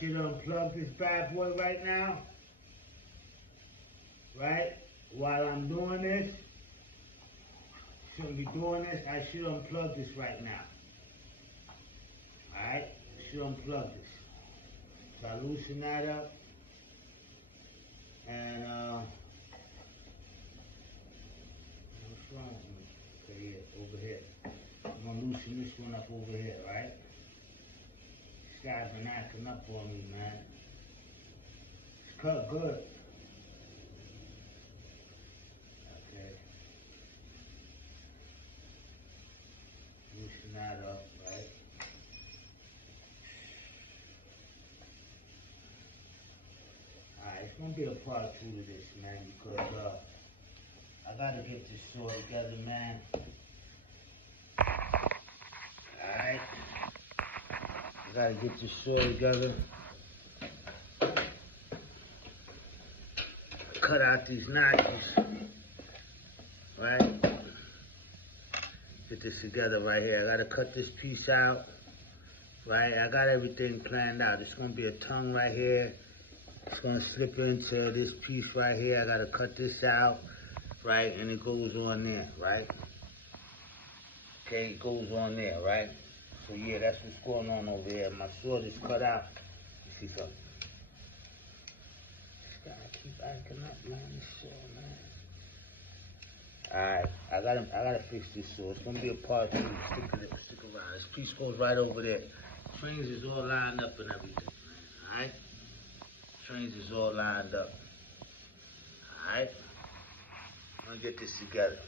should unplug this bad boy right now. Right? While I'm doing this, shouldn't be doing this, I should unplug this right now. Alright? I should unplug this. So I loosen that up. And what's wrong with me? Okay, yeah, over here. I'm gonna loosen this one up over here, right? This guy's been acting up on me, man. It's cut good. Okay. Loosen that up, right? Alright, it's gonna be a part 2 to this, man, because I gotta get this saw together, man. Alright. I gotta get this saw together. Cut out these notches. Right? Get this together right here. I gotta cut this piece out. Right? I got everything planned out. It's gonna be a tongue right here. It's gonna slip into this piece right here. I gotta cut this out. Right? And it goes on there. Right? Okay, it goes on there. Right? So yeah, that's what's going on over here. My sword is cut out. You see something? This guy keep acting up, man. This sword, man. Alright, I gotta fix this sword. It's gonna be a part 2. Stick around. This piece goes right over there. Trains is all lined up and everything, man. Alright? Trains is all lined up. Alright? I'm gonna get this together.